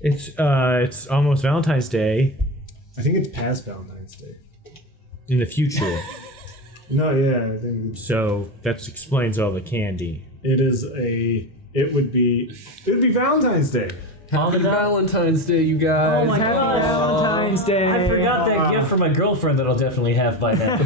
It's almost Valentine's Day. I think it's past Valentine's Day. In the future. No, yeah, I think so. That explains all the candy. It would be Valentine's Day. Happy Valentine's Day, you guys. Oh my God. Valentine's Day. I forgot that gift for my girlfriend that I'll definitely have by then.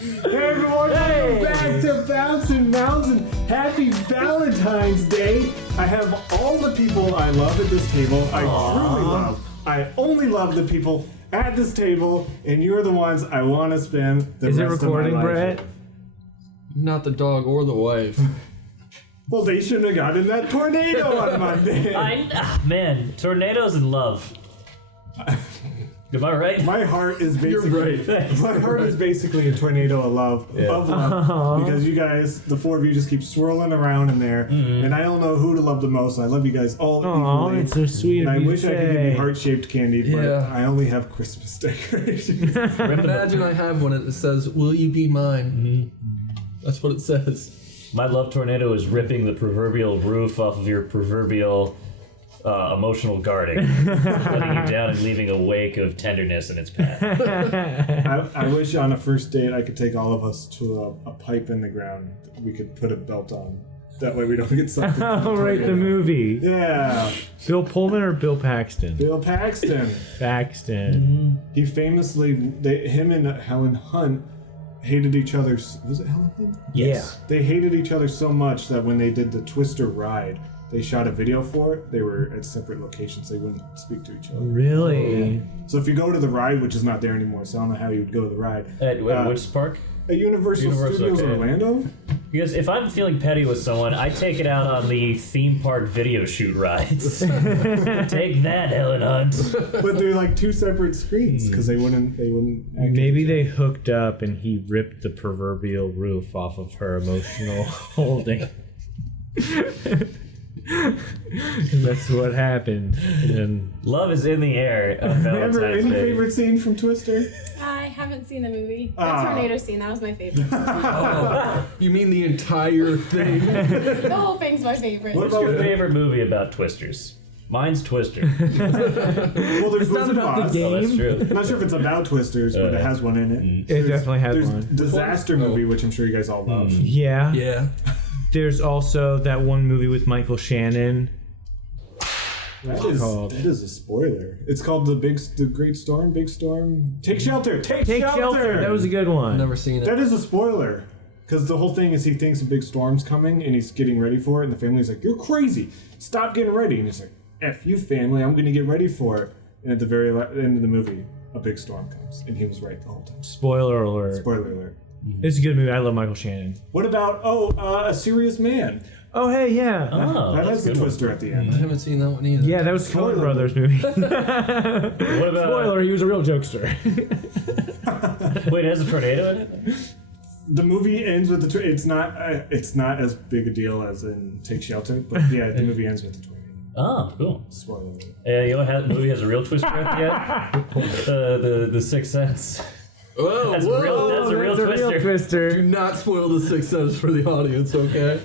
Hey everyone, welcome back to BouncinMouncin. Happy Valentine's Day. I have all the people I love at this table. I truly love. I only love the people at this table, and you're the ones I want to spend the Is it rest recording, of my life Brett? with. Not the dog or the wife. Well, they shouldn't have gotten that tornado on Monday. Man, tornadoes and love. Am I right? My heart is basically my heart is basically a tornado of love, because you guys, the four of you, just keep swirling around in there, and I don't know who to love the most. I love you guys all equally. It's so sweet. And I of you wish to I could give you say. heart-shaped candy, but Yeah. I only have Christmas decorations. Imagine I have one that says, "Will you be mine?" That's what it says. My love tornado is ripping the proverbial roof off of your proverbial emotional guarding, letting you down and leaving a wake of tenderness in its path. I wish on a first date I could take all of us to a pipe in the ground that we could put a belt on. That way we don't get something. Oh, right, the movie. Yeah. Bill Pullman or Bill Paxton? Bill Paxton. Paxton. He famously, him and Helen Hunt hated each other. Was it Helen Hunt? Yes. They hated each other so much that when they did the Twister ride, they shot a video for it. They were at separate locations. They wouldn't speak to each other. Really? So if you go to the ride, which is not there anymore, so I don't know how you would go to the ride. At which park? At Universal Studios okay. Orlando? Because if I'm feeling petty with someone, I take it out on the theme park video shoot rides. Take that, Helen Hunt. But they're like two separate screens because they wouldn't act Maybe they hooked up and he ripped the proverbial roof off of her emotional holding. That's what happened. And then Love is in the air on Remember Valentine's any Day. favorite scene from Twister? I haven't seen the movie. The Ah. tornado scene, that was my favorite. You mean the entire thing? The whole thing's my favorite. What What's your about favorite movie about Twisters? Mine's Twister. well, there's not Wizard about of Oz. the Oh, that's game. true. I'm not sure if it's about Twisters, but it has one in it. It definitely has There's one. Disaster movie, which I'm sure you guys all love. Yeah. Yeah. There's also that one movie with Michael Shannon. That called? is a spoiler. It's called the Great Storm, Big Storm. Take Shelter. Take Take Shelter. Shelter. That was a good one. Never seen it. That is a spoiler. Because the whole thing is he thinks a big storm's coming and he's getting ready for it, and the family's like, "You're crazy. Stop getting ready." And he's like, "F you, family. I'm going to get ready for it." And at the very end of the movie, a big storm comes, and he was right the whole time. Spoiler alert. Spoiler alert. It's a good movie. I love Michael Shannon. What about A Serious Man? Oh, hey, yeah. Oh, That that's has a a good one. twister at the I end. haven't seen that one either. Yeah, that was Coen Spoiler. Brothers movie. What about? Spoiler, he was a real jokester. Wait, it has a tornado in it? The movie ends with it's not as big a deal as in Take Shelter, but yeah, the movie ends with the tornado. Oh, cool. Spoiler alert. You know what the movie has a real twister at the end? The Sixth Sense. Whoa, That's whoa. real. That's a real That's twister. Do twister. not spoil the Sixth Sense for the audience, okay?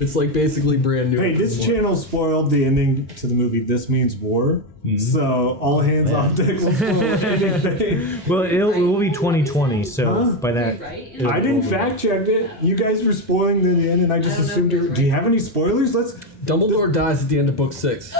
It's like basically brand new. Hey, this channel spoiled the ending to the movie This Means War, so all hands off deck will spoil anything. Well, it will be 2020, so by that... Right? I didn't fact check it. You guys were spoiling the end, and I just assumed you were. Do you have any spoilers? Dumbledore dies at the end of book 6.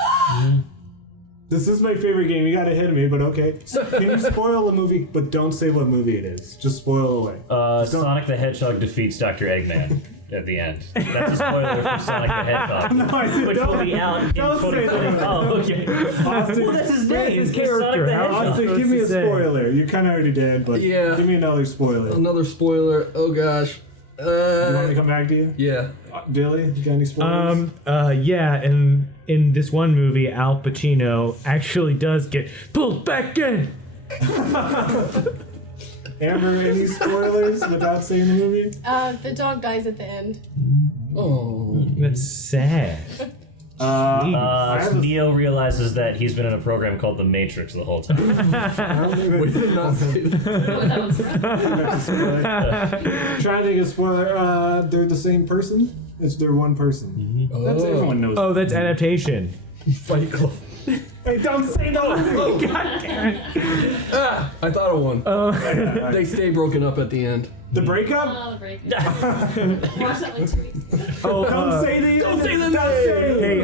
This is my favorite game. You got ahead of me, but okay. Can you spoil a movie, but don't say what movie it is? Just spoil away. Sonic the Hedgehog defeats Dr. Eggman at the end. That's a spoiler for Sonic the Hedgehog. No, I said Which will be out in don't say 2020. that. Oh, okay. Austin, Well, that's his That's name. his He's Sonic character. the How Hedgehog. Austin, give me a Supposed to say. spoiler. You kind of already did, but Yeah. give me another spoiler. Another spoiler. Oh gosh. You want me to come back to you? Yeah. Billy, you got any spoilers? Yeah, and in this one movie, Al Pacino actually does get pulled back in. Amber, any spoilers without saying the movie? The dog dies at the end. Oh. That's sad. I have a- Neo realizes that he's been in a program called The Matrix the whole time. We did not say that. Oh, that was rough. Trying to think of spoiler. They're the same person. It's their one person. That's everyone knows. Oh, that's adaptation. Fight Club. Hey, don't say no. God damn it. I thought of one. They stay broken up at the end. The breakup? Oh, the break. Watched that like 2 weeks ago. Oh, Don't say the. don't say the Don't say. Hey,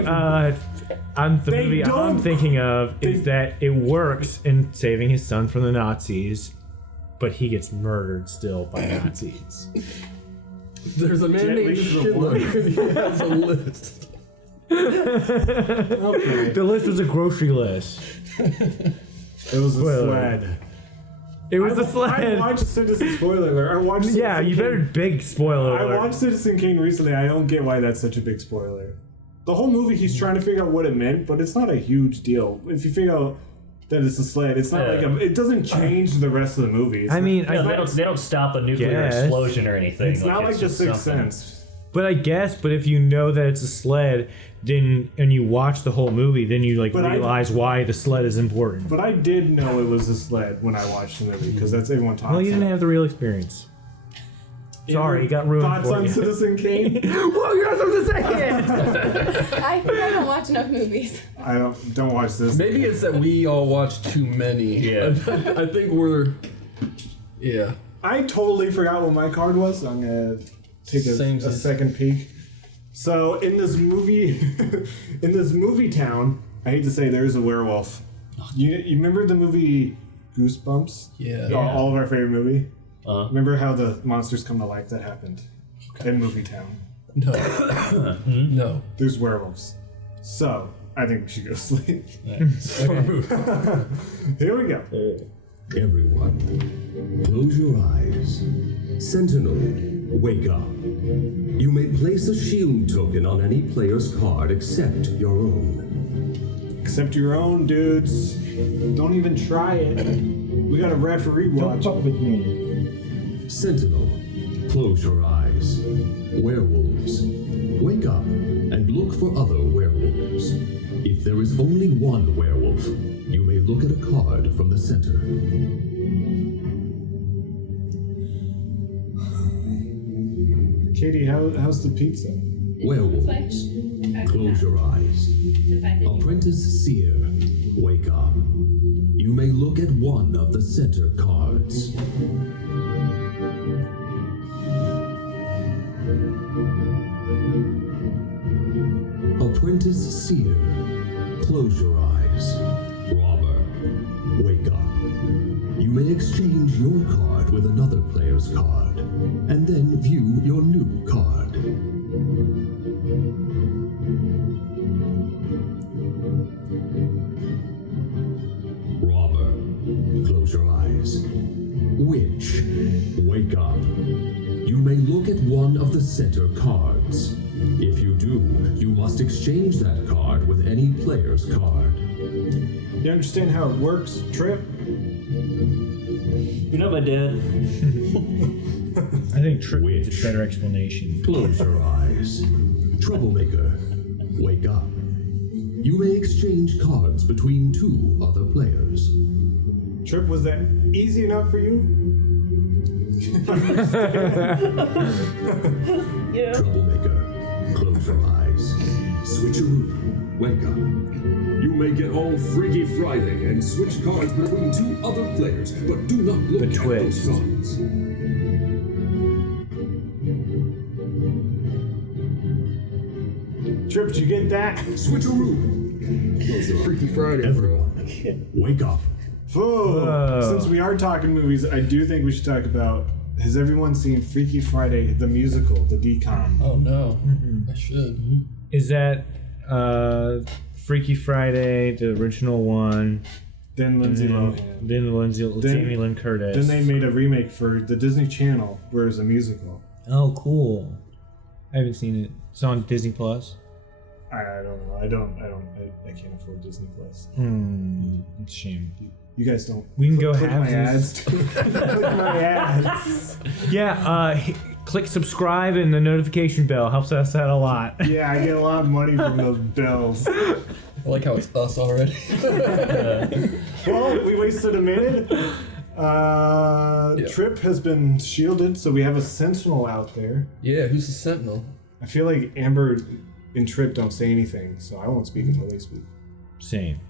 the They movie I'm don't- thinking of is that it works in saving his son from the Nazis, but he gets murdered still by Nazis. There's a man Jet named Li's the Schindler. one. He has a list. Okay. The list is a grocery list. It was a Spoiler. sled. It was a I sled. watched Citizen Spoiler Alert. I watched. Yeah, Citizen you Kane. better big spoiler I alert. watched Citizen Kane recently. I don't get why that's such a big spoiler. The whole movie, he's trying to figure out what it meant, but it's not a huge deal. If you figure out that it's a sled, it's not Yeah. it doesn't change the rest of the movie. It's I not- mean, Yeah, they don't stop a nuclear Guess. explosion or anything. it's not like The just Sixth something. Sense. but if you know that it's a sled, then and you watch the whole movie, then you But I- realize why the sled is important. But I did know it was a sled when I watched the movie because that's everyone talks. Well, you didn't about. have the real experience. Sorry, it got ruined Thoughts for on you. Citizen Kane? Well, you're not supposed to say it. I think I don't watch enough movies. I don't watch this. Maybe it's that we all watch too many. Yeah. I think we're. Yeah. I totally forgot what my card was. I'm gonna take Same a as- second peek. So in this movie, in this movie town, I hate to say there's a werewolf. You remember the movie Goosebumps? Yeah. All of our favorite movie. Uh-huh. Remember how the monsters come to life? That happened in movie town. No. No. There's werewolves. So I think we should go sleep. Here we go. Everyone, close your eyes. Sentinel, wake up. You may place a shield token on any player's card except your own. Except your own, dudes. Don't even try it. We got a referee watch. with me. Sentinel, close your eyes. Werewolves, wake up and look for other werewolves. If there is only one werewolf, you may look at a card from the center. Katie, how's the pizza? Werewolves, close your eyes. Apprentice Seer, wake up. You may look at one of the center cards. Apprentice Seer, close your eyes. Robber, wake up. You may exchange your card with another player's card, and then view your new card. Robber, close your eyes. Witch, wake up. You may look at one of the center cards. If you do, you must exchange that card with any player's card. You understand how it works, Trip? You know my dad. I think Trip needs a better explanation. Close your eyes. Troublemaker, wake up. You may exchange cards between two other players. Trip, was that easy enough for you? Troublemaker, close your eyes. Switcheroo, wake up. You may get all Freaky Friday and switch cards between two other players, but do not look at twist. those cards. Trip, did you get that? Switcheroo, close your Freaky Friday. Everyone, wake up. Whoa. Since we are talking movies, I do think we should talk about. Has everyone seen Freaky Friday, the musical, the DCOM? Oh no. I should. Is that Freaky Friday, the original one? Then Lindsay Lohan. Then Jamie Lynn Curtis. Then they made a remake for the Disney Channel where it's a musical. Oh, cool. I haven't seen it. It's on Disney Plus. I don't know. I can't afford Disney Plus. It's a shame. You guys don't. We can go click my halvesies. ads. Click my ads. Yeah, click subscribe and the notification bell helps us out a lot. Yeah, I get a lot of money from those bills. I like how it's us already. Well, we wasted a minute. Trip has been shielded, so we have a sentinel out there. Yeah, who's the Sentinel? I feel like Amber and Trip don't say anything, so I won't speak until they speak. Same.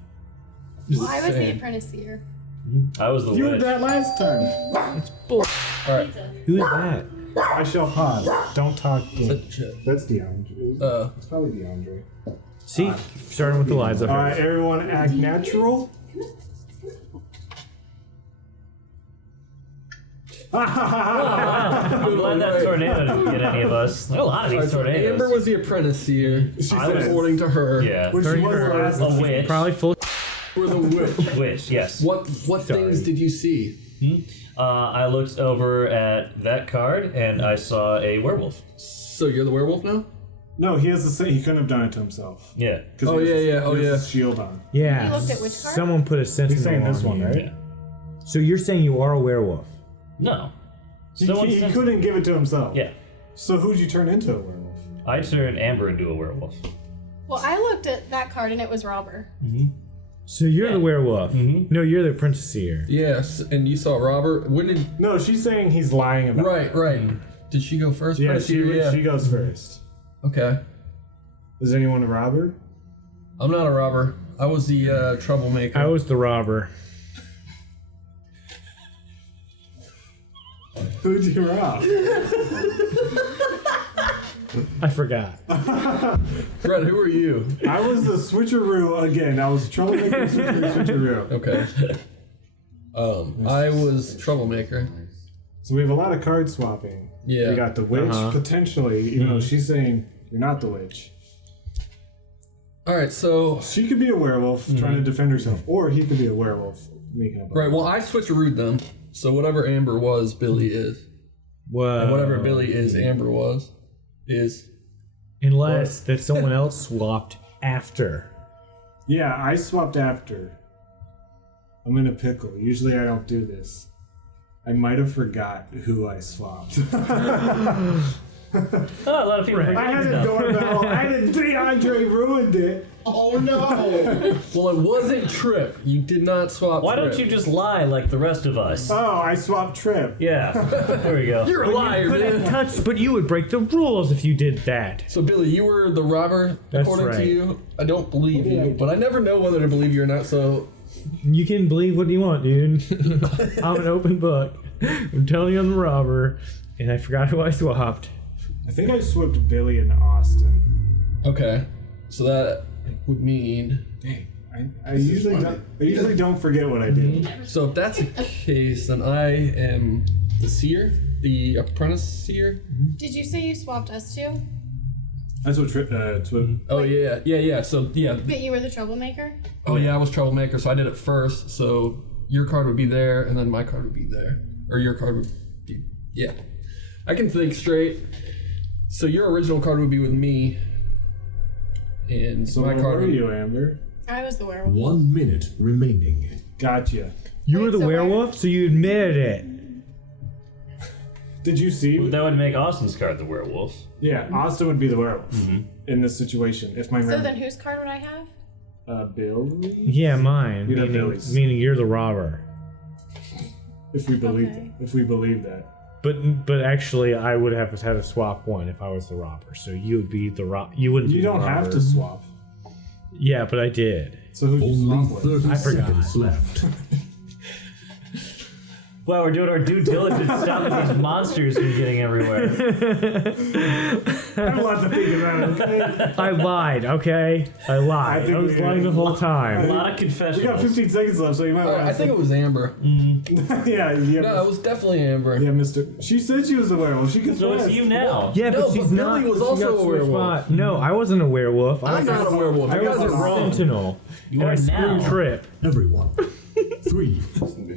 Well, I was the apprentice seer. I was the You witch. did that last time. Alright. Who is that? I shall pause. Don't talk. Shit. That's DeAndre. It's probably DeAndre. See, starting with Eliza All right, first. everyone, act natural. I'm glad that tornado didn't get any of us. There are a lot of these tornadoes. Amber was the apprentice here. She I said, was- According to her. Yeah. which Turn was your- last A witch. Probably full. We're the witch. Witch, yes. What things did you see? I looked over at that card and I saw a werewolf. So you're the werewolf now? No, he has to say he couldn't have done it to himself. Yeah. Oh, yeah. He has his shield on. Yeah. You looked at which card? Someone put a sentinel He's saying this on one, you. right? Yeah. So you're saying you are a werewolf? No. He Someone sent- couldn't give it to himself. Yeah. So who'd you turn into a werewolf? I turned Amber into a werewolf. Well, I looked at that card and it was robber. So you're the werewolf? Mhm. No, you're the apprentice seer. Yes. And you saw Robert. When did? No, she's saying he's lying about it. Right. Did she go first? Yeah, Apprentice? she goes first. Okay. Is anyone a robber? I'm not a robber. I was the troublemaker. I was the robber. Who'd you rob? I forgot. Brett, who are you? I was the switcheroo again. I was troublemaker switcheroo. Okay. I was troublemaker. So we have a lot of card swapping. Yeah. We got the witch, potentially, even though she's saying you're not the witch. All right. So She could be a werewolf trying to defend herself, or he could be a werewolf making up. right. Well, I switcherooed them. So whatever Amber was, Billy is. Whoa. And whatever Billy is, Amber was. Is. Unless that someone else swapped after. Yeah, I swapped after. I'm in a pickle. Usually I don't do this. I might have forgot who I swapped. Oh, a lot of people forget I had a stuff. doorbell. I didn't. DeAndre ruined it. Oh no! Well, it wasn't Trip. You did not swap. Why don't Trip. you just lie like the rest of us? Oh, I swapped Trip. Yeah. There we go. You're a liar, man. But you would break the rules if you did that. So Billy, you were the robber, That's according right. to you. I don't believe you, but I never know whether to believe you or not. So You can believe what you want, dude. I'm an open book. I'm telling you I'm the robber. And I forgot who I swapped. I think I swapped Billy and Austin. okay, so that would mean. Dang, I usually don't forget what I do. So if that's the case, then I am the seer, the apprentice seer. Did you say you swapped us two? That's what Trip. That's what. Oh yeah. So yeah. But you were the troublemaker? Oh yeah, I was troublemaker, so I did it first. So your card would be there, and then my card would be there, or your card would be. Yeah, I can think straight. So your original card would be with me, and So my where card. were would- you, Amber? I was the werewolf. 1 minute remaining. Gotcha. You were Wait, the so where- werewolf, so you admitted it. Did you see? That would make Austin's card the werewolf. Yeah, Austin would be the werewolf in this situation. If my So memory. then whose card would I have? Billy. Yeah, mine. You're the Meaning, Billy's. meaning you're the robber. If we believe Okay. if we believe that. But actually, I would have had to swap one if I was the robber. So you would be the You wouldn't. You be the don't have robber. to swap. Yeah, but I did. So who'd you Only swap with? 30 I forgot. seconds left. Wow, we're doing our due diligence, stopping these monsters from getting everywhere. I have a lot to think about. Okay. I lied. Okay, I lied. I think I was we- lying the whole A time. lot of We got confessionals. 15 seconds left, so you might. I think it was Amber. yeah. No, it was definitely Amber. Yeah, Mister. She said she was a werewolf. She So confessed. it's you now. Yeah, No, but she's but not. Billy was she also got a switched werewolf. by- No, I wasn't a werewolf. I'm not a werewolf. I You guys was are a wrong. sentinel. You And are I screwed now. Trip. Everyone. 3,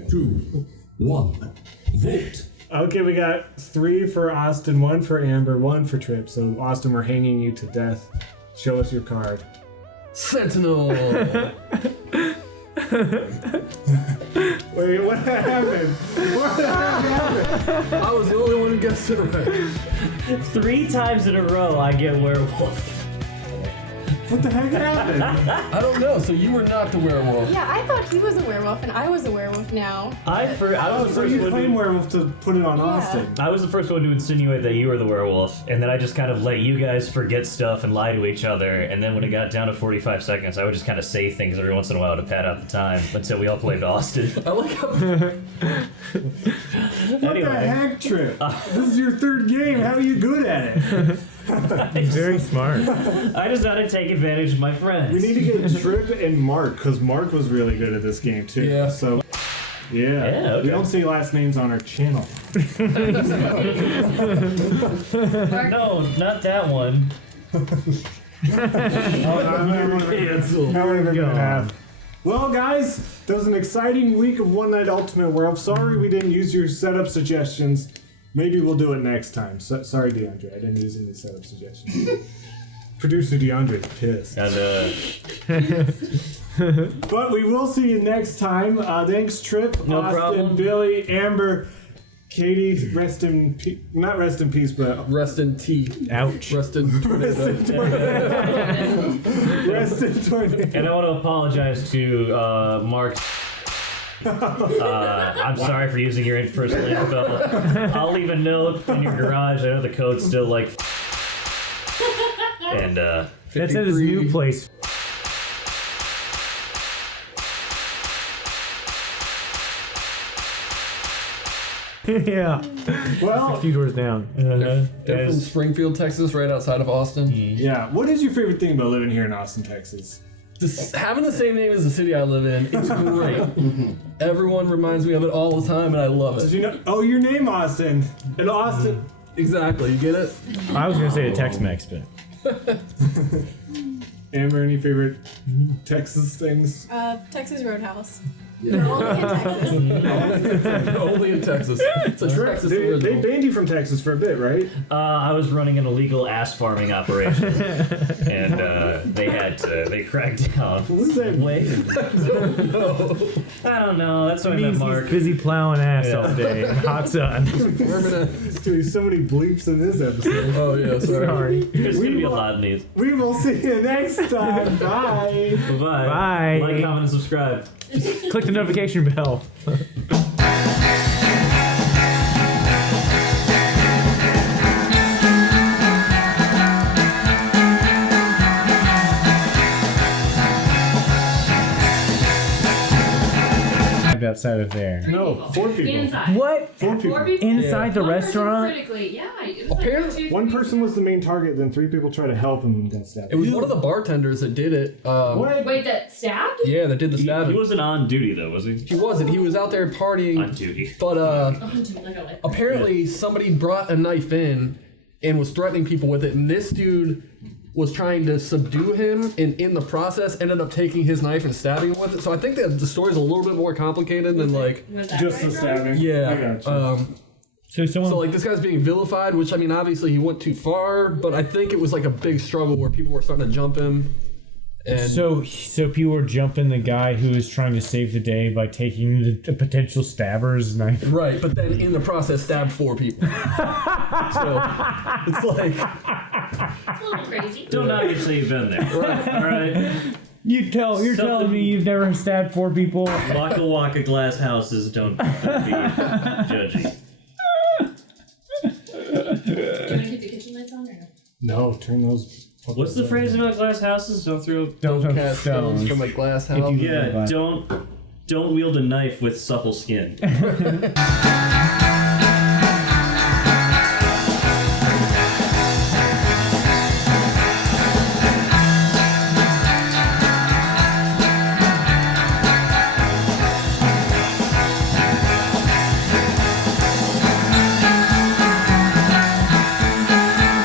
2, 1. Vote. Okay, we got 3 for Austin, 1 for Amber, 1 for Trip. So Austin, we're hanging you to death. Show us your card. Sentinel. Wait, what happened? What happened? I was the only one who guessed it right. 3 times in a row, I get werewolf. What the heck happened? I don't know. So you were not the werewolf. Yeah, I thought he was a werewolf, and I was a werewolf now. I was the So first you one claim to, werewolf to put it on Austin. I was the first one to insinuate that you were the werewolf, and then I just kind of let you guys forget stuff and lie to each other, and then when it got down to 45 seconds, I would just kind of say things every once in a while to pad out the time until we all blamed Austin. I like how What the heck, Trip? This is your third game. How are you good at it? He's very smart. I just know how to take advantage of my friends. We need to get Trip and Mark, because Mark was really good at this game too. Yeah. So, yeah. okay. We don't say last names on our channel. No, not that one. That would have been half. Well, guys, that was an exciting week of One Night Ultimate Werewolf. Sorry we didn't use your setup suggestions. Maybe we'll do it next time. Sorry, DeAndre. I didn't use any setup suggestions. Producer DeAndre's pissed. And, But we will see you next time. Thanks, Trip, No Austin, problem. Billy, Amber, Katie. Not rest in peace, but rest in tea. Ouch. Rest in tornado. rest in tornado. and I want to apologize to Mark. I'm sorry for using your personal info. I'll leave a note in your garage. I know the code's still like. And That's at his 53. new place. Yeah. Well, A few doors down. They're from as- Springfield, Texas, right outside of Austin. yeah. What is your favorite thing about living here in Austin, Texas? Just having the same name as the city I live in, it's great. Everyone reminds me of it all the time, and I love Did it. you know? Oh, your name, Austin. And Austin. Exactly, you get it? I was gonna say the Tex-Mex, but Amber, any favorite Texas things? Texas Roadhouse. They're only in Texas. Only in Texas. It's a Texas They original. banned you from Texas for a bit, right? I was running an illegal ass farming operation, and they cracked down. What does that Wait, I don't know. That's what I meant, means Mark. he's busy plowing ass Yeah. all day in the hot sun. We're gonna. There's doing so many bleeps in this episode. Oh yeah, sorry. Sorry. There's gonna be a lot in these. We will see you next time. Bye. Bye. Bye. Like, comment, and subscribe. Click the notification bell. Outside of there. No, 4 people. Inside. What? 4 people. 4 people. Inside the One person restaurant? critically, yeah. It was Apparently- like One person was the main target, then 3 people tried to help him and got stabbed. It was one of the bartenders that did it. What? Wait, that stabbed? Yeah, that did the He stabbing. wasn't on duty though, was he? He wasn't. He was out there partying. On duty. But Oh, dude, like a life. apparently somebody brought a knife in and was threatening people with it, and this dude was trying to subdue him, and in the process ended up taking his knife and stabbing him with it. So I think that the story's a little bit more complicated than like, Was that Just guy the drunk? stabbing. I yeah. got you. So someone. So like this guy's being vilified, which I mean obviously he went too far, but I think it was like a big struggle where people were starting to jump him. And So people were jumping the guy who was trying to save the day by taking the potential stabber's knife. right, but then in the process stabbed 4 people. So it's like It's a little crazy. Don't knock it till you've been there. All right. You're telling me you've never stabbed 4 people? Waka waka glass houses don't be judgy. Do you want to keep the kitchen lights on or no? No, turn those. What's the phrase about glass houses? Don't throw. Don't cast stones from a glass house. Yeah, don't wield a knife with supple skin.